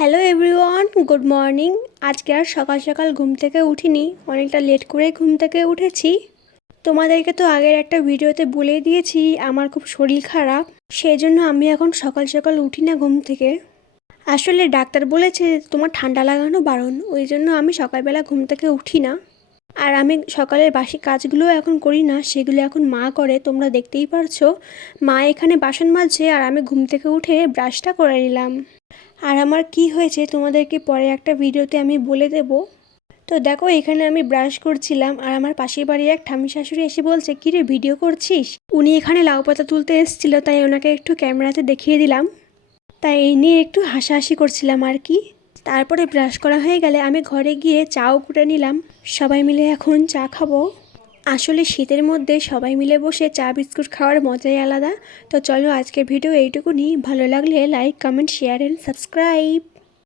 Hello everyone, good morning. আজকে আর সকাল সকাল ঘুম থেকে উঠিনি, অনেকটা লেট করে ঘুম থেকে উঠেছি। তোমাদেরকে তো আগের একটা ভিডিওতে বলে দিয়েছি আমার খুব শরীর খারাপ, সেই জন্য আমি এখন সকাল সকাল উঠি না ঘুম থেকে। আসলে ডাক্তার বলেছে তোমার ঠান্ডা লাগানো বারণ, ওই জন্য আমি সকালবেলা ঘুম থেকে উঠি না। আর আমি সকালের বাসি কাজগুলো এখন করি না, সেগুলো এখন মা করে, তোমরা দেখতেই পারছো। মা এখানে বাসন মাজছে আর আমি ঘুম থেকে উঠে ব্রাশটা করে নিলাম। আর আমার কি হয়েছে তোমাদেরকে পরে একটা ভিডিওতে আমি বলে দেব। তো দেখো, এখানে আমি ব্রাশ করছিলাম আর আমার পাশের বাড়ির এক ঠাম্মি শাশুড়ি এসে বলছে, কী রে ভিডিও করছিস? উনি এখানে লাউ পাতা তুলতে এসেছিল, তাই ওনাকে একটু ক্যামেরাতে দেখিয়ে দিলাম। তাই এই নিয়ে একটু হাসাহাসি করছিলাম আর কি। তারপরে ব্রাশ করা হয়ে গেলে আমি ঘরে গিয়ে চাও কুটে নিলাম। সবাই মিলে এখন চা খাবো। আসলে শীতের মধ্যে সবাই মিলে বসে চা বিস্কুট খাওয়ার মজাই আলাদা। তো চলো, আজকের ভিডিও এইটুকুনি। ভালো লাগলে like, comment, share and subscribe.